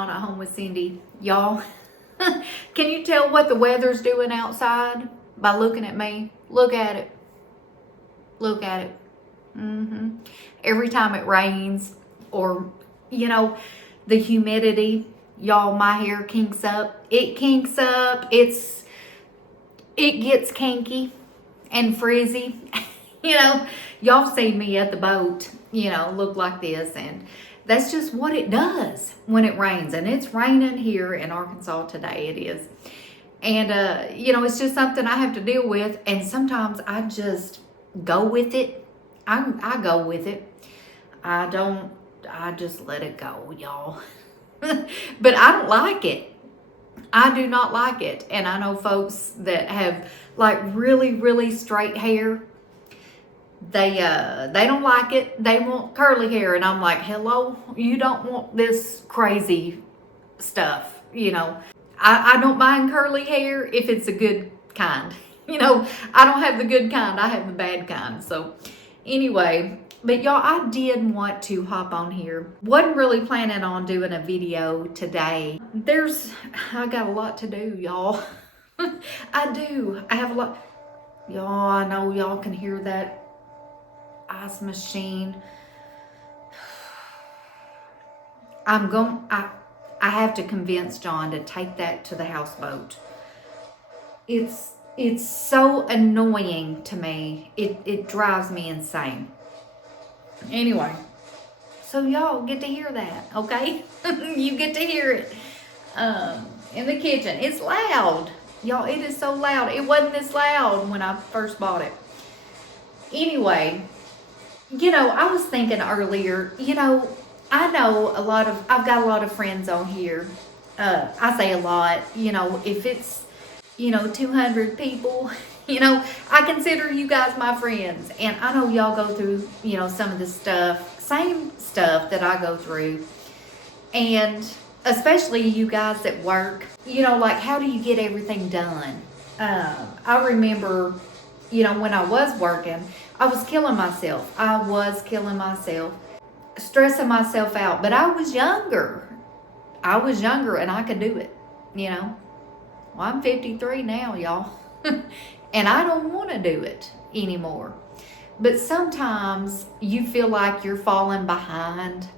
on at home with Cindy. Y'all, can you tell what the weather's doing outside by looking at me? Look at it. Look at it. Every time it rains or, the humidity, y'all, my hair kinks up. It kinks up. It gets kinky and frizzy. Y'all see me at the boat, look like this, and that's just what it does when it rains. And it's raining here in Arkansas today. It is. And, it's just something I have to deal with. And sometimes I just go with it. I go with it. I just let it go, y'all. But I don't like it. I do not like it. And I know folks that have like really, really straight hair. They don't like it. They want curly hair. And I'm like, hello, you don't want this crazy stuff, I don't mind curly hair if it's a good kind. I don't have the good kind. I have the bad kind. So anyway, but y'all, I did want to hop on here. Wasn't really planning on doing a video today. I got a lot to do, y'all. I do. I have a lot. Y'all, I know y'all can hear that ice machine. I have to convince John to take that to the houseboat. It's so annoying to me. It drives me insane. Anyway, so y'all get to hear that, okay? You get to hear it in the kitchen. It's loud. Y'all, it is so loud. It wasn't this loud when I first bought it. Anyway, I was thinking earlier, I know I've got a lot of friends on here. I say a lot, if it's, 200 people, I consider you guys my friends. And I know y'all go through, some of the same stuff that I go through. And especially you guys that work, like how do you get everything done? I remember, when I was working, I was killing myself. Stressing myself out. But I was younger and I could do it, Well, I'm 53 now, y'all. And I don't want to do it anymore. But sometimes you feel like you're falling behind.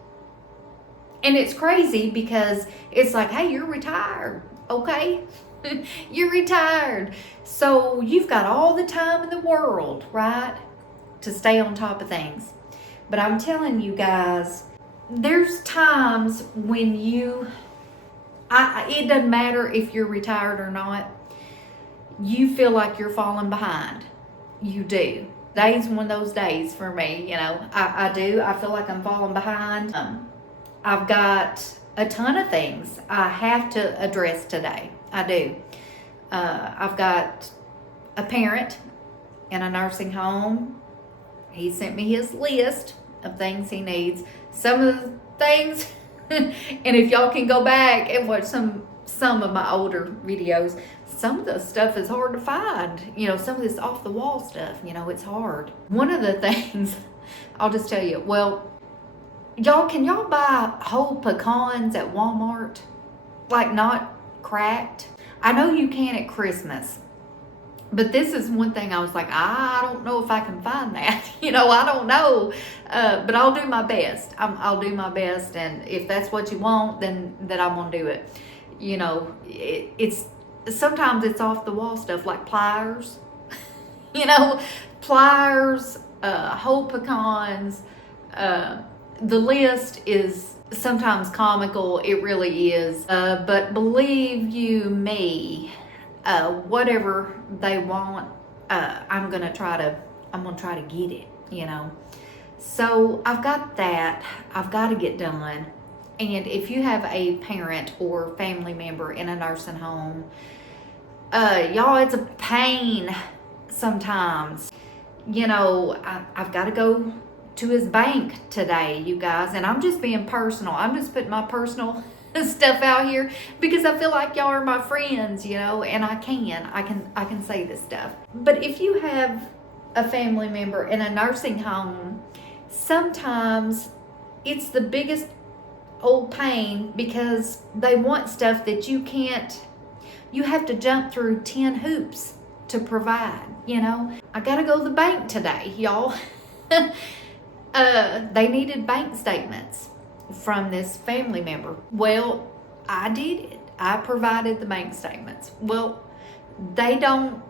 And it's crazy because it's like, hey, you're retired, okay? You're retired. So you've got all the time in the world, right, to stay on top of things. But I'm telling you guys, there's times when it doesn't matter if you're retired or not, you feel like you're falling behind. You do. Today's one of those days for me, I do. I feel like I'm falling behind. I've got a ton of things I have to address today. I do. I've got a parent in a nursing home. He sent me his list of things he needs. Some of the things, and if y'all can go back and watch some of my older videos, some of the stuff is hard to find. Some of this off the wall stuff, it's hard. One of the things, I'll just tell you, well, can y'all buy whole pecans at Walmart? Like not cracked? I know you can at Christmas. But this is one thing I was like, I don't know if I can find that. I don't know. But I'll do my best. I'll do my best. And if that's what you want, then I'm going to do it. It's sometimes it's off the wall stuff like pliers. Pliers, whole pecans. The list is sometimes comical. It really is. But believe you me, whatever they want, I'm gonna try to get it, So I've got that. I've got to get done. And if you have a parent or family member in a nursing home, y'all, it's a pain sometimes. I've got to go to his bank today, you guys, and I'm just being personal. I'm just putting my personal stuff out here because I feel like y'all are my friends, and I can say this stuff. But if you have a family member in a nursing home, sometimes it's the biggest old pain because they want stuff that you can't, you have to jump through 10 hoops to provide, you know. I gotta go to the bank today, y'all. They needed bank statements from this family member. Well, I did it. I provided the bank statements. Well, they don't,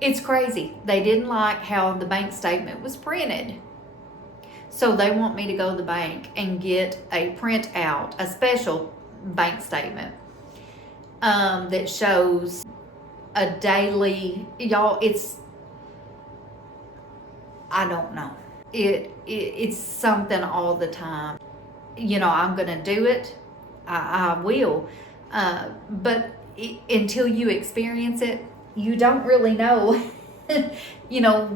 it's crazy. They didn't like how the bank statement was printed. So they want me to go to the bank and get a printout, a special bank statement that shows a daily, y'all, it's, I don't know. It's something all the time. You know, I'm going to do it. I will. But until you experience it, you don't really know, you know,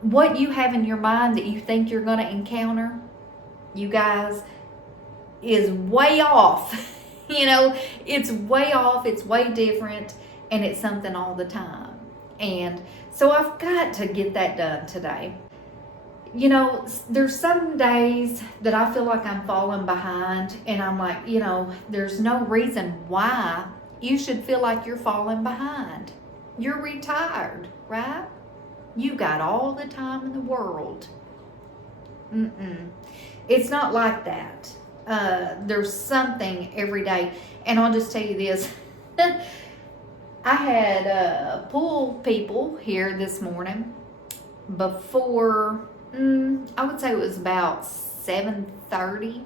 what you have in your mind that you think you're going to encounter, you guys, is way off. You know, it's way off, it's way different, and it's something all the time. And so I've got to get that done today. You know, there's some days that I feel like I'm falling behind, and I'm like, you know, there's no reason why you should feel like you're falling behind. You're retired, right? You got all the time in the world. It's not like that. There's something every day. And I'll just tell you this. I had pool people here this morning before, I would say it was about 7:30.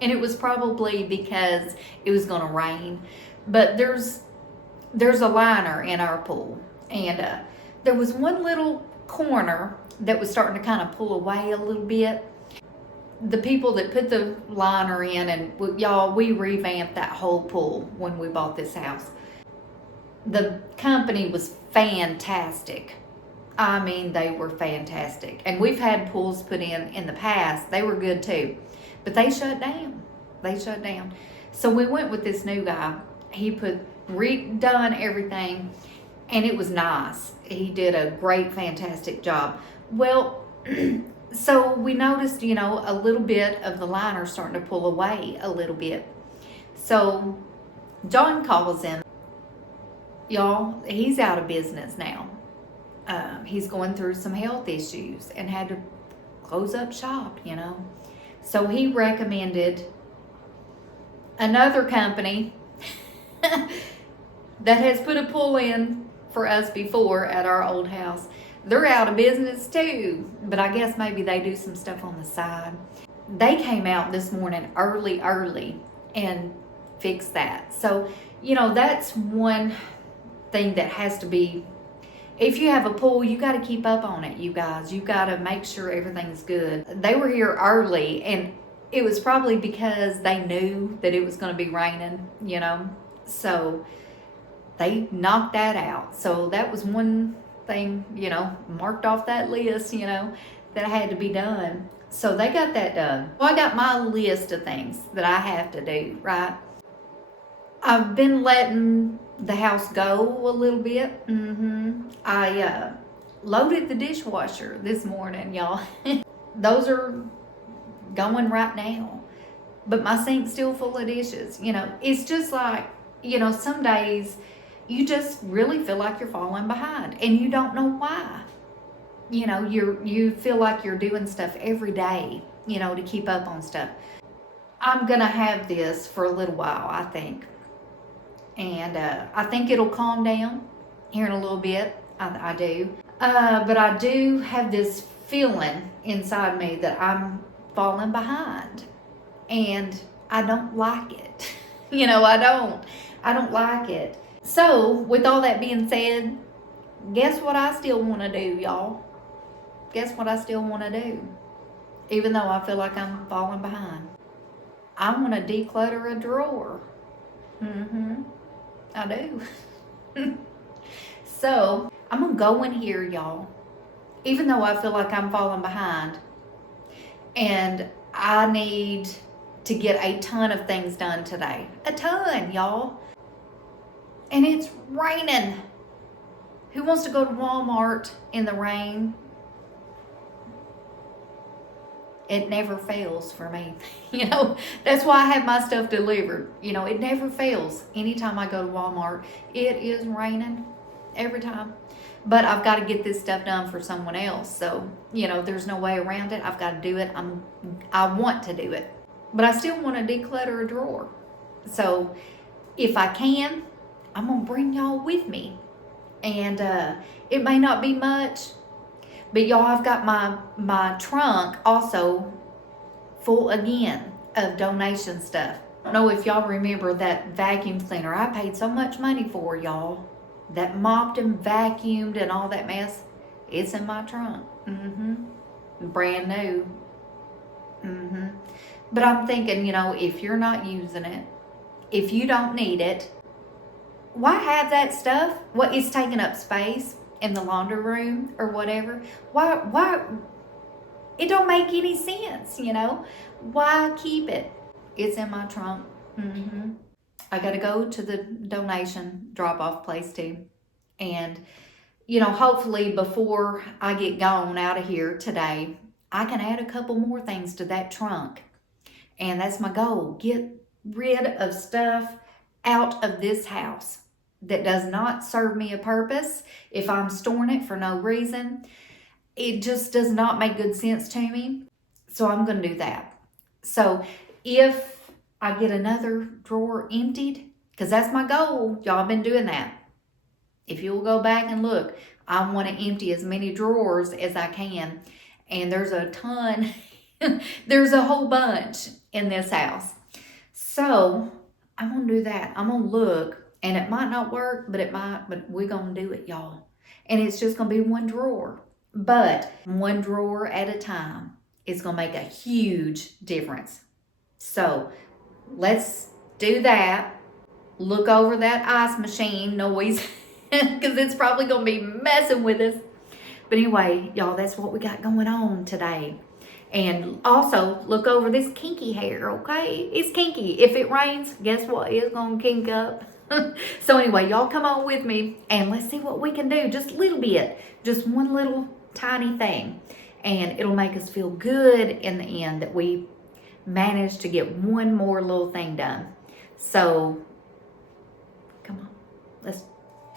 And it was probably because it was going to rain. But there's a liner in our pool. And there was one little corner that was starting to kind of pull away a little bit. The people that put the liner in, and y'all, we revamped that whole pool when we bought this house. The company was fantastic. I mean, they were fantastic. And we've had pools put in the past. They were good too. But they shut down. So we went with this new guy. He redone everything, and it was nice. He did a great, fantastic job. Well, so we noticed, you know, a little bit of the liner starting to pull away a little bit. So John calls him. Y'all, he's out of business now. He's going through some health issues and had to close up shop, you know. So he recommended another company that has put a pool in for us before at our old house. They're out of business too, but I guess maybe they do some stuff on the side. They came out this morning early and fixed that. So, you know, that's one thing that has to be, if you have a pool, you got to keep up on it, you guys. You got to make sure everything's good. They were here early, and it was probably because they knew that it was going to be raining, you know. So they knocked that out. So that was one thing, you know, marked off that list, you know, that had to be done. So they got that done. Well, I got my list of things that I have to do, right? I've been letting the house go a little bit. I loaded the dishwasher this morning, y'all. Those are going right now. But my sink's still full of dishes. You know, it's just like, you know, some days you just really feel like you're falling behind and you don't know why. You know, you feel like you're doing stuff every day, you know, to keep up on stuff. I'm gonna have this for a little while, I think. And I think it'll calm down here in a little bit. I do. But I do have this feeling inside me that I'm falling behind. And I don't like it. You know, I don't like it. So, with all that being said, guess what I still want to do, y'all? Guess what I still want to do? Even though I feel like I'm falling behind. I want to declutter a drawer. I do. So, I'm going to go in here, y'all. Even though I feel like I'm falling behind. And I need to get a ton of things done today. A ton, y'all. And it's raining. Who wants to go to Walmart in the rain? It never fails for me. You know, that's why I have my stuff delivered. You know, it never fails. Anytime I go to Walmart, it is raining every time. But I've got to get this stuff done for someone else. So, you know, there's no way around it. I've got to do it. I want to do it. But I still want to declutter a drawer. So if I can, I'm going to bring y'all with me. And it may not be much, but y'all, I've got my trunk also full again of donation stuff. I don't know if y'all remember that vacuum cleaner I paid so much money for, y'all. That mopped and vacuumed and all that mess. It's in my trunk. Brand new. But I'm thinking, you know, if you're not using it, if you don't need it, why have that stuff? What is taking up space in the laundry room or whatever? Why? It don't make any sense, you know? Why keep it? It's in my trunk. I got to go to the donation drop-off place too. And, you know, hopefully before I get gone out of here today, I can add a couple more things to that trunk. And that's my goal. Get rid of stuff out of this house that does not serve me a purpose. If I'm storing it for no reason, it just does not make good sense to me. So I'm going to do that. So if I get another drawer emptied, because that's my goal. Y'all have been doing that. If you'll go back and look, I want to empty as many drawers as I can. And there's a ton. There's a whole bunch in this house. So I'm going to do that. I'm going to look. And it might not work, but it might. But we're going to do it, y'all. And it's just going to be one drawer. But one drawer at a time is going to make a huge difference. So let's do that. Look over that ice machine noise because it's probably going to be messing with us. But anyway, y'all, that's what we got going on today. And also look over this kinky hair, okay? It's kinky. If it rains, guess what? It's going to kink up. So anyway, y'all come on with me and let's see what we can do. Just a little bit. Just one little tiny thing. And it'll make us feel good in the end that we managed to get one more little thing done. So come on.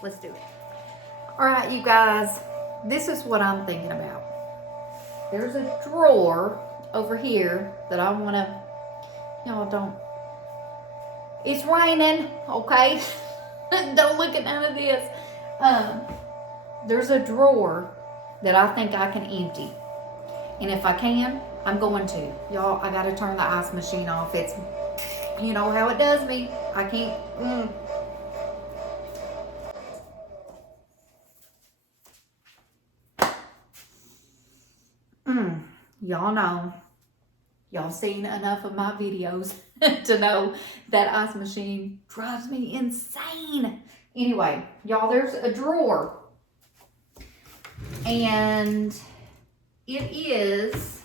Let's do it. All right, you guys. This is what I'm thinking about. There's a drawer over here that I want to, y'all don't, it's raining, okay? Don't look at none of this. There's a drawer that I think I can empty. And if I can, I'm going to. Y'all, I got to turn the ice machine off. It's, you know how it does me. I can't, Y'all know, y'all seen enough of my videos to know that ice machine drives me insane. Anyway, y'all, there's a drawer. And it is,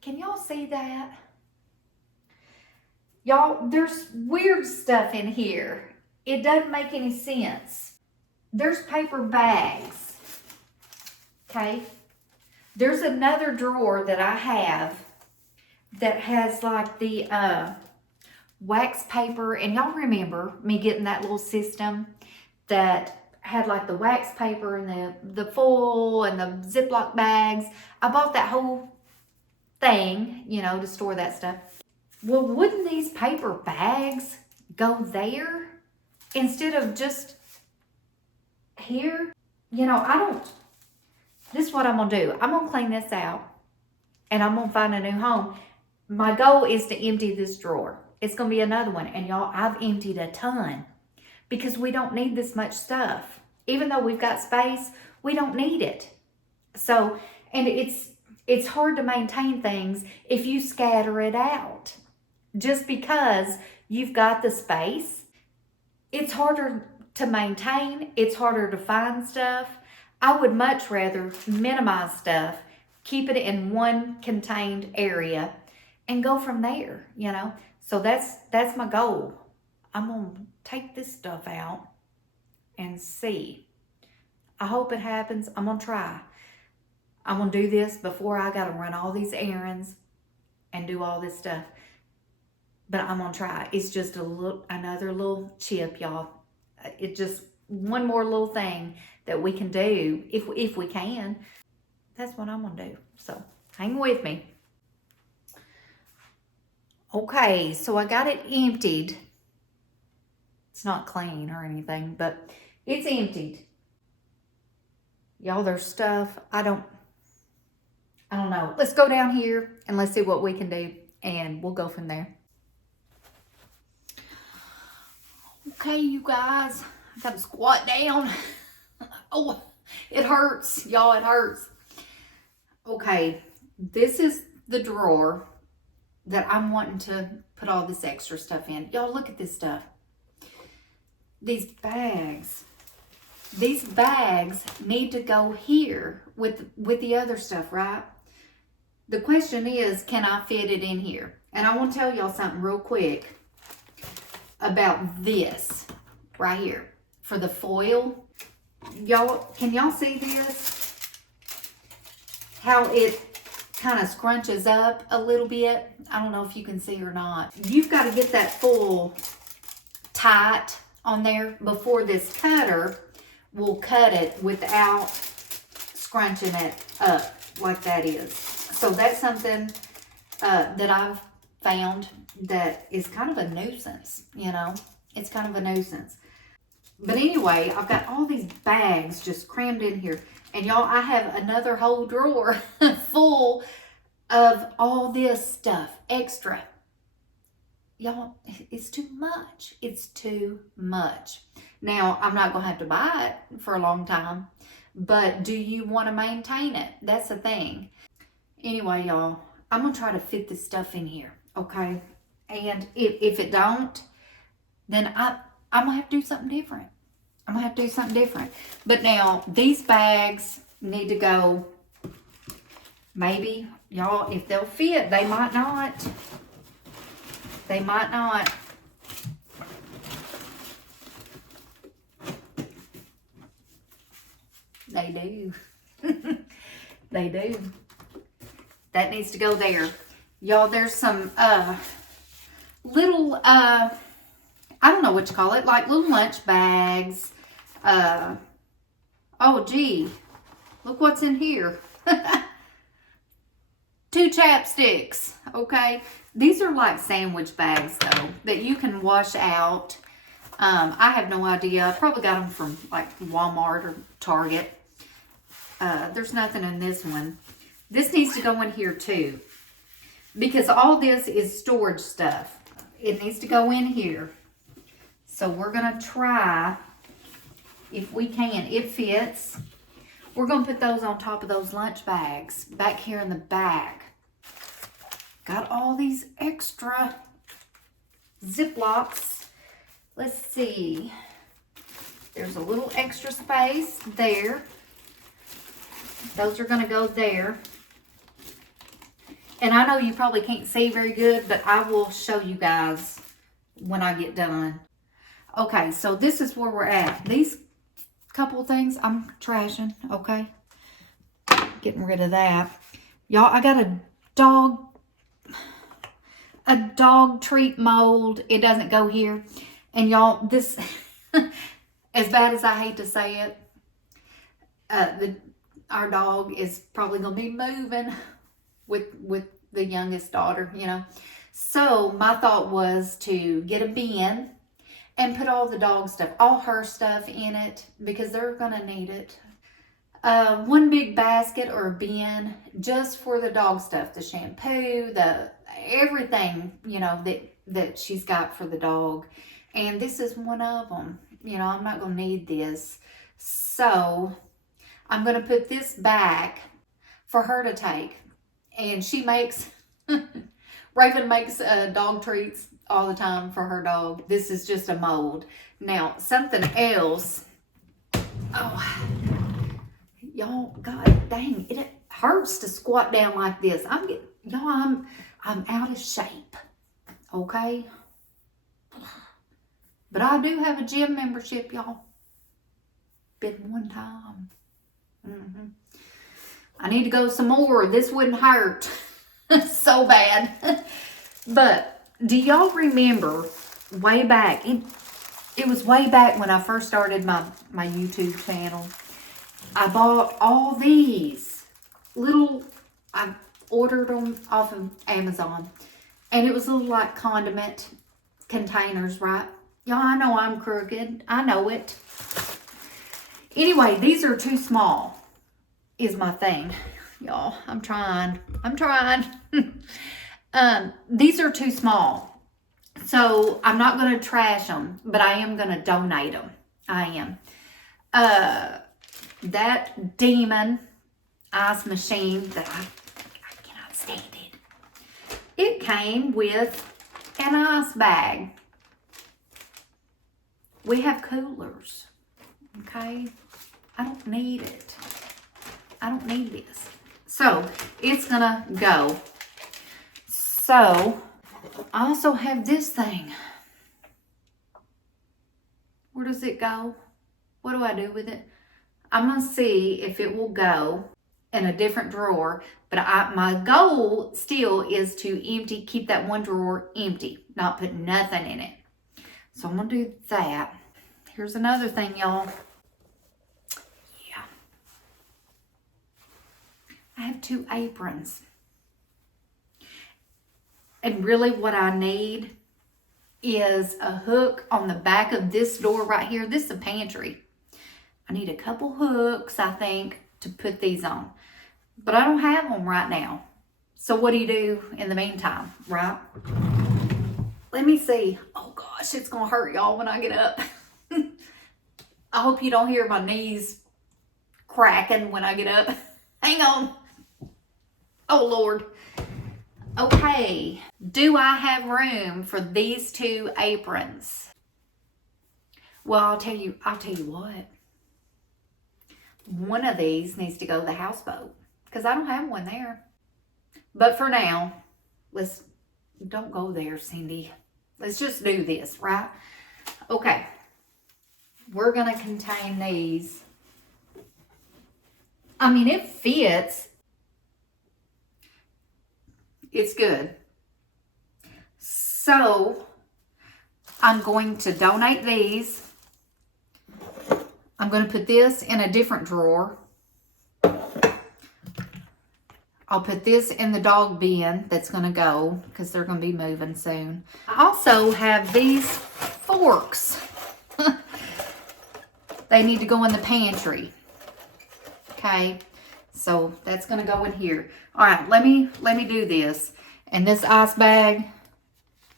can y'all see that? Y'all, there's weird stuff in here. It doesn't make any sense. There's paper bags, okay? There's another drawer that I have that has like the wax paper. And y'all remember me getting that little system that had like the wax paper and the foil and the Ziploc bags. I bought that whole thing, you know, to store that stuff. Well, wouldn't these paper bags go there instead of just here? You know, this is what I'm going to do. I'm going to clean this out and I'm going to find a new home. My goal is to empty this drawer. It's going to be another one. And y'all, I've emptied a ton because we don't need this much stuff. Even though we've got space, we don't need it. So, and it's hard to maintain things if you scatter it out. Just because you've got the space, it's harder to maintain. It's harder to find stuff. I would much rather minimize stuff, keep it in one contained area, and go from there, you know. So that's my goal. I'm going to take this stuff out and see. I hope it happens. I'm going to try. I'm gonna do this before I gotta run all these errands and do all this stuff. But I'm gonna try. It's just another little chip, y'all. It just one more little thing that we can do if we can. That's what I'm gonna do. So hang with me. Okay, so I got it emptied. It's not clean or anything, but it's emptied. Y'all, there's stuff I don't know. Let's go down here and let's see what we can do, and we'll go from there. Okay, you guys, I gotta squat down. Oh, it hurts, y'all, it hurts. Okay, this is the drawer that I'm wanting to put all this extra stuff in. Y'all, look at this stuff. These bags need to go here with the other stuff, right? The question is, can I fit it in here? And I want to tell y'all something real quick about this right here for the foil. Y'all, can y'all see this? How it kind of scrunches up a little bit. I don't know if you can see or not. You've got to get that full tight on there before this cutter will cut it without scrunching it up like that is. So that's something that I've found that is kind of a nuisance, you know. It's kind of a nuisance. But anyway, I've got all these bags just crammed in here. And y'all, I have another whole drawer full of all this stuff extra. Y'all, it's too much. It's too much. Now, I'm not going to have to buy it for a long time. But do you want to maintain it? That's the thing. Anyway, y'all, I'm going to try to fit this stuff in here, okay? And if it don't, then I'm going to have to do something different. I'm going to have to do something different. But now, these bags need to go, maybe, y'all, if they'll fit, they might not. They might not. They do. They do. That needs to go there. Y'all, there's some little, I don't know what you call it, like little lunch bags. Oh, gee. Look what's in here. 2 chapsticks, okay? These are like sandwich bags, though, that you can wash out. I have no idea. I probably got them from, like, Walmart or Target. There's nothing in this one. This needs to go in here, too, because all this is storage stuff. It needs to go in here. So we're going to try, if we can, it fits. We're going to put those on top of those lunch bags back here in the back. Got all these extra Ziplocs. Let's see. There's a little extra space there. Those are going to go there. And I know you probably can't see very good, but I will show you guys when I get done. Okay, so this is where we're at. These couple things I'm trashing, okay? Getting rid of that. Y'all, I got a dog treat mold. It doesn't go here. And y'all, this, as bad as I hate to say it, our dog is probably going to be moving with the youngest daughter, you know. So my thought was to get a bin and put all the dog stuff, all her stuff in it, because they're going to need it. One big basket or a bin just for the dog stuff, the shampoo, everything, you know, that she's got for the dog. And this is one of them. You know, I'm not going to need this. So I'm going to put this back for her to take. And she makes, Raven makes dog treats all the time for her dog. This is just a mold. Now, something else. Oh, y'all, god dang, it hurts to squat down like this. I'm out of shape. Okay? But I do have a gym membership, y'all. Been one time. I need to go some more. This wouldn't hurt so bad. But do y'all remember way back? It was way back when I first started my YouTube channel. I bought all these little, I ordered them off of Amazon. And it was little like condiment containers, right? Y'all, I know I'm crooked. I know it. Anyway, these are too small, is my thing. Y'all, I'm trying. These are too small. So I'm not going to trash them, but I am going to donate them. I am. That demon ice machine that I cannot stand it. It came with an ice bag. We have coolers. Okay? I don't need it. I don't need this. So, it's gonna go. So, I also have this thing. Where does it go? What do I do with it? I'm gonna see if it will go in a different drawer. But my goal still is to keep that one drawer empty. Not put nothing in it. So, I'm gonna do that. Here's another thing, y'all. Yeah. I have 2 aprons. And really what I need is a hook on the back of this door right here. This is a pantry. I need a couple hooks, I think, to put these on. But I don't have them right now. So what do you do in the meantime, right? Let me see. Oh gosh, it's gonna hurt y'all when I get up. I hope you don't hear my knees cracking when I get up. Hang on. Oh, Lord. Okay. Do I have room for these 2 aprons? Well, I'll tell you what. One of these needs to go to the houseboat because I don't have one there. But for now, don't go there, Cindy. Let's just do this, right? Okay. We're going to contain these. I mean, it fits. It's good. So, I'm going to donate these. I'm going to put this in a different drawer. I'll put this in the dog bin that's going to go because they're going to be moving soon. I also have these forks. They need to go in the pantry. Okay, so that's gonna go in here. All right, let me do this. And this ice bag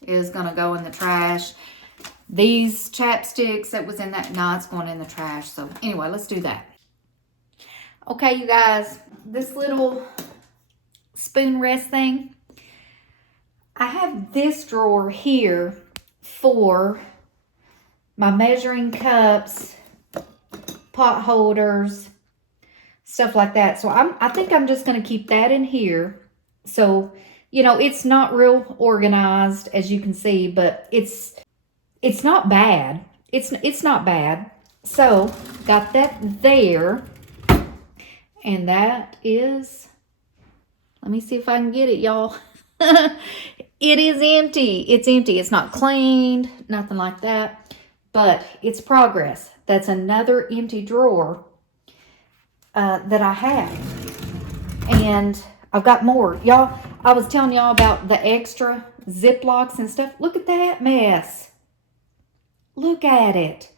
is gonna go in the trash. These chapsticks that was in that, no, it's going in the trash. So anyway, let's do that. Okay, you guys, this little spoon rest thing, I have this drawer here for my measuring cups, pot holders, stuff like that. So I think I'm just going to keep that in here. So, you know, it's not real organized as you can see, but it's not bad. It's not bad. So, got that there. And that is, let me see if I can get it, y'all. It is empty. It's empty. It's not cleaned, nothing like that. But it's progress. That's another empty drawer that I have. And I've got more. Y'all, I was telling y'all about the extra Ziplocs and stuff. Look at that mess. Look at it.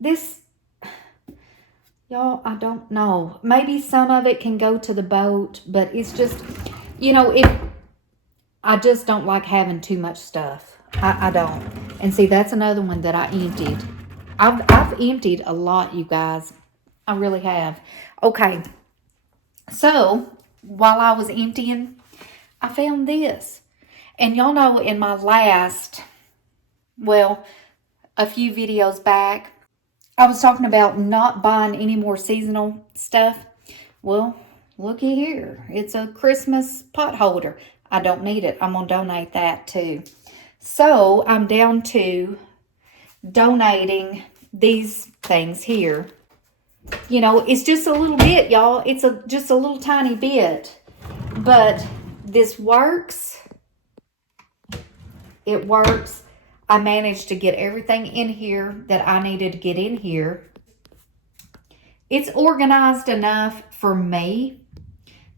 This, y'all, I don't know. Maybe some of it can go to the boat, but it's just, you know, I just don't like having too much stuff. I don't. And see, that's another one that I emptied. I've emptied a lot, you guys. I really have. Okay. So, while I was emptying, I found this. And y'all know in my last, well, a few videos back, I was talking about not buying any more seasonal stuff. Well, looky here. It's a Christmas pot holder. I don't need it. I'm going to donate that too. So, I'm down to donating these things here. You know, it's just a little bit, y'all. It's just a little tiny bit. But this works. It works. I managed to get everything in here that I needed to get in here. It's organized enough for me.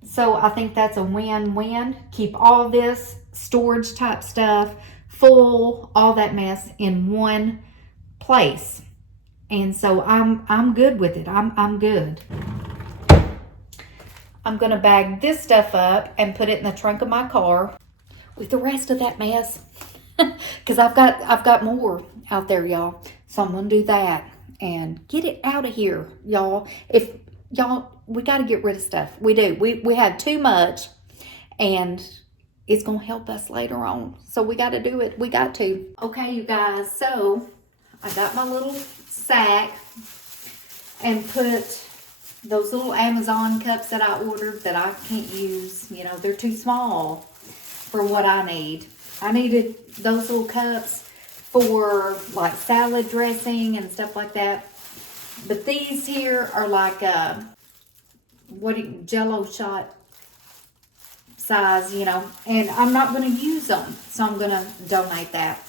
So I think that's a win-win. Keep all this storage type stuff full, all that mess in one place. And so I'm good with it. I'm good. I'm gonna bag this stuff up and put it in the trunk of my car with the rest of that mess. Because I've got more out there, y'all. So I'm gonna do that and get it out of here, y'all. If y'all, we got to get rid of stuff. We do. We have too much, and it's gonna help us later on. So we got to do it. We got to. Okay, you guys. So I got my little sack and put those little Amazon cups that I ordered that I can't use. You know, they're too small for what I need. I needed those little cups for like salad dressing and stuff like that. But these here are like Jello shot size, you know, and I'm not going to use them, so I'm going to donate that.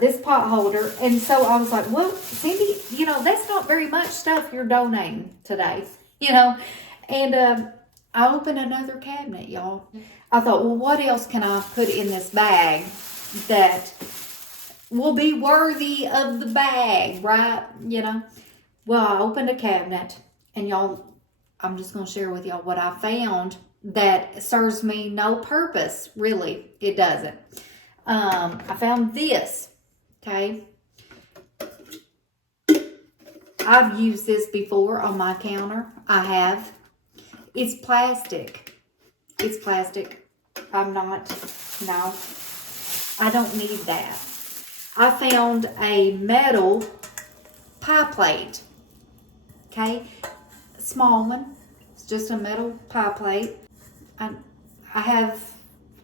This pot holder, and so I was like, well, Cindy, you know, that's not very much stuff you're donating today, you know. And I opened another cabinet, y'all. I thought, well, what else can I put in this bag that will be worthy of the bag, right? You know. Well, I opened a cabinet, and y'all, I'm just going to share with y'all what I found that serves me no purpose, really. It doesn't. I found this, okay? I've used this before on my counter. I have. It's plastic. It's plastic. No. I don't need that. I found a metal pie plate, okay? Small one. It's just a metal pie plate. I have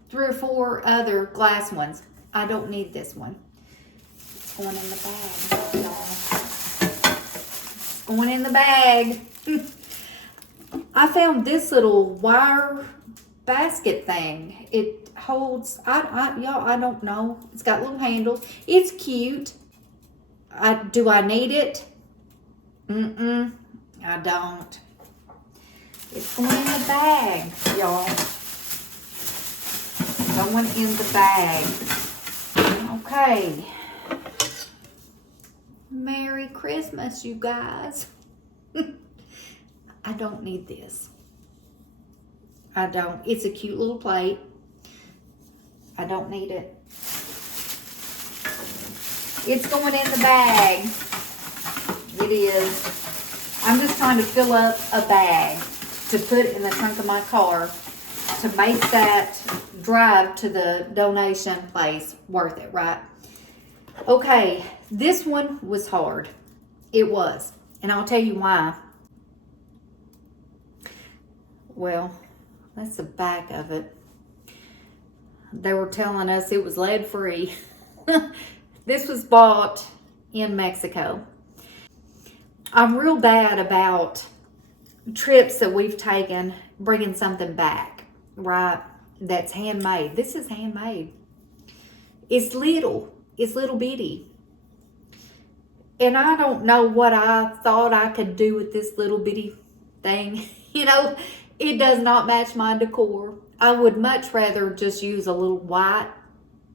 3 or 4 other glass ones. I don't need this one. It's going in the bag, y'all. It's going in the bag. I found this little wire basket thing. It holds, y'all, I don't know. It's got little handles. It's cute. Do I need it? I don't. It's going in the bag, y'all. Going in the bag. Okay. Merry Christmas, you guys. I don't need this. I don't. It's a cute little plate. I don't need it. It's going in the bag. It is. I'm just trying to fill up a bag to put in the trunk of my car to make that drive to the donation place worth it, right? Okay, this one was hard. It was. And I'll tell you why. Well, that's the back of it. They were telling us it was lead-free. This was bought in Mexico. I'm real bad about trips that we've taken bringing something back, right? That's handmade. This is handmade. It's little bitty. And I don't know what I thought I could do with this little bitty thing. You know, it does not match my decor. I would much rather just use a little white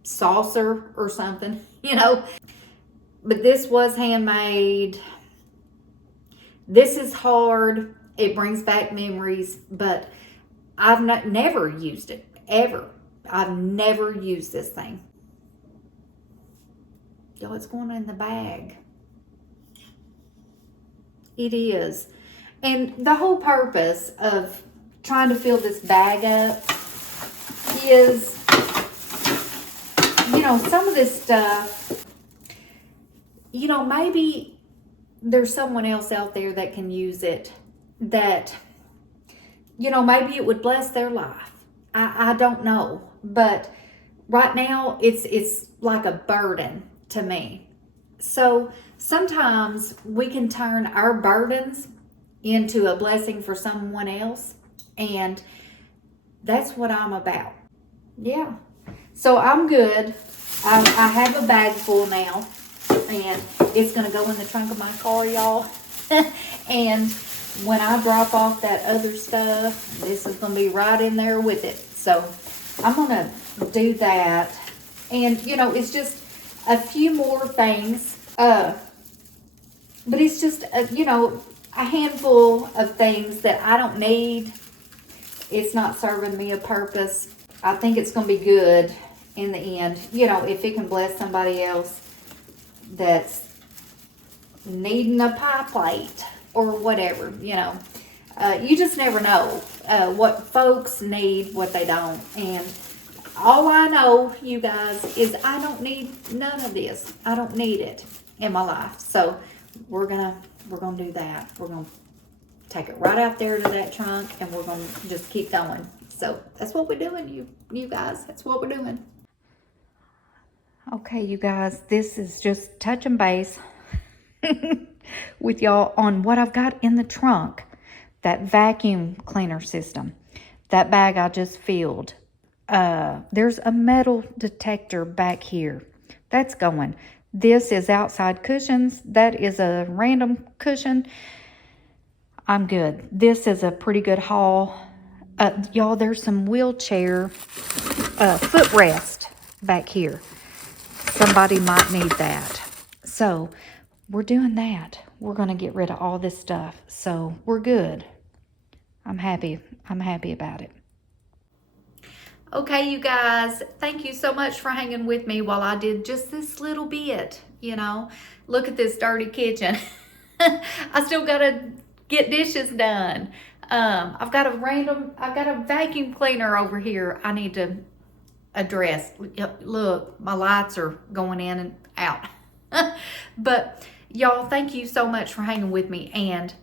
saucer or something, you know. But this was handmade. This is hard. It brings back memories, but I've never used it, ever. I've never used this thing. Yo, it's going in the bag. It is. And the whole purpose of trying to fill this bag up is, you know, some of this stuff, you know, maybe there's someone else out there that can use it that, you know, maybe it would bless their life. I don't know. But right now, it's like a burden to me. So sometimes we can turn our burdens into a blessing for someone else. And that's what I'm about. Yeah. So I'm good. I have a bag full now, and it's going to go in the trunk of my car, y'all. And when I drop off that other stuff, this is going to be right in there with it. So I'm going to do that. And, you know, it's just a few more things. But it's just, you know, a handful of things that I don't need. It's not serving me a purpose. I think it's going to be good in the end. You know, if it can bless somebody else that's needing a pie plate or whatever, you know. You just never know what folks need, what they don't. And all I know, you guys, is I don't need none of this. I don't need it in my life. So we're gonna do that. We're gonna take it right out there to that trunk, and we're gonna just keep going. So that's what we're doing, you guys. That's what we're doing. Okay, you guys, this is just touching base with y'all on what I've got in the trunk. That vacuum cleaner system. That bag I just filled. There's a metal detector back here. That's going. This is outside cushions. That is a random cushion. I'm good. This is a pretty good haul. Y'all, there's some wheelchair footrest back here. Somebody might need that. So we're doing that. We're going to get rid of all this stuff. So we're good. I'm happy. I'm happy about it. Okay, you guys, thank you so much for hanging with me while I did just this little bit, you know. Look at this dirty kitchen. I still got to get dishes done. I've got a vacuum cleaner over here I need to address. Look, my lights are going in and out. But y'all, thank you so much for hanging with me and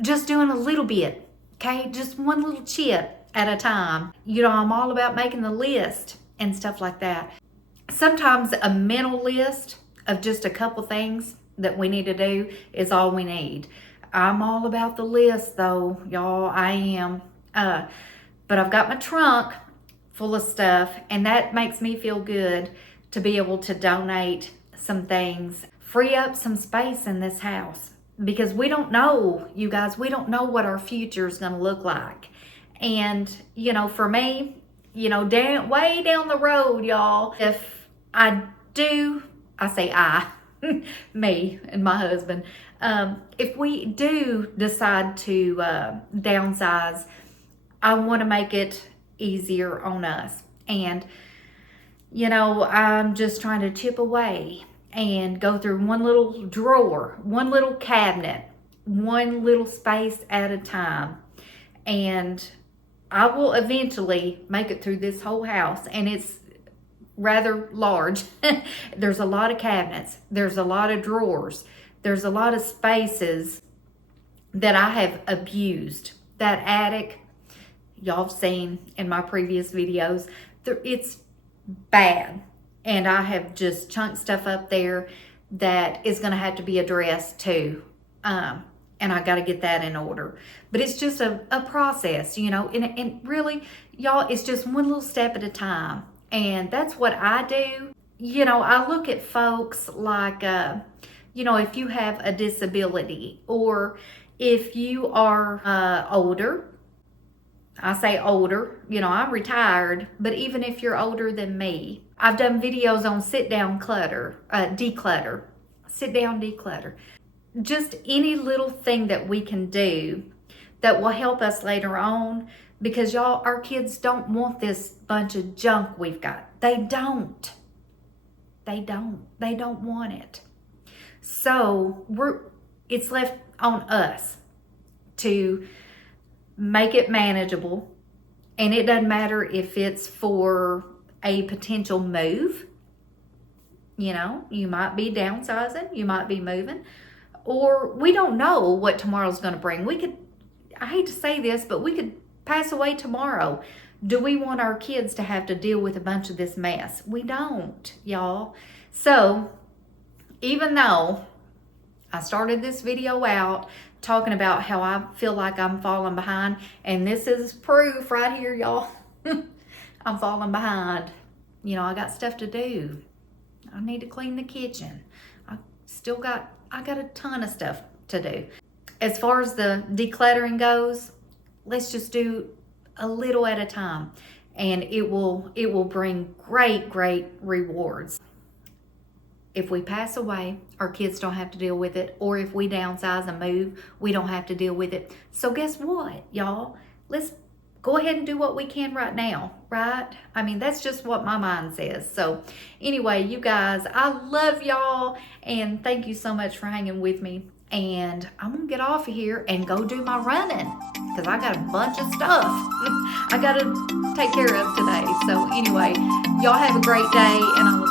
just doing a little bit, okay? Just one little chip at a time. You know, I'm all about making the list and stuff like that. Sometimes a mental list of just a couple things that we need to do is all we need. I'm all about the list though, y'all. I am. But I've got my trunk full of stuff, and that makes me feel good to be able to donate some things, free up some space in this house, because we don't know, you guys, we don't know what our future is going to look like. And, you know, for me, you know, way down the road, y'all, if I do, I say I, me and my husband, if we do decide to downsize, I want to make it easier on us. And, you know, I'm just trying to chip away and go through one little drawer, one little cabinet, one little space at a time. And I will eventually make it through this whole house, and it's rather large. There's a lot of cabinets. There's a lot of drawers. There's a lot of spaces that I have abused. That attic, y'all have seen in my previous videos, it's bad. And I have just chunked stuff up there that is going to have to be addressed too. And I got to get that in order. But it's just a process, you know, and really, y'all, it's just one little step at a time. And that's what I do. You know, I look at folks like, you know, if you have a disability, or if you are older. I say older, you know, I'm retired, but even if you're older than me, I've done videos on sit down declutter, sit down declutter. Just any little thing that we can do that will help us later on, because y'all, our kids don't want this bunch of junk we've got. They don't want it. So it's left on us to make it manageable. And it doesn't matter if it's for a potential move. You know, you might be downsizing, you might be moving, or we don't know what tomorrow's going to bring. I hate to say this, but we could pass away tomorrow. Do we want our kids to have to deal with a bunch of this mess? We don't, y'all. So even though I started this video out talking about how I feel like I'm falling behind, and this is proof right here, y'all. I'm falling behind. You know, I got stuff to do. I need to clean the kitchen. I got a ton of stuff to do. As far as the decluttering goes, let's just do a little at a time, and it will bring great rewards. If we pass away, our kids don't have to deal with it, or if we downsize and move, we don't have to deal with it. So guess what, y'all? Let's go ahead and do what we can right now, right? I mean, that's just what my mind says. So anyway, you guys, I love y'all, and thank you so much for hanging with me. And I'm gonna get off of here and go do my running, because I got a bunch of stuff I gotta take care of today. So anyway, y'all have a great day, and I will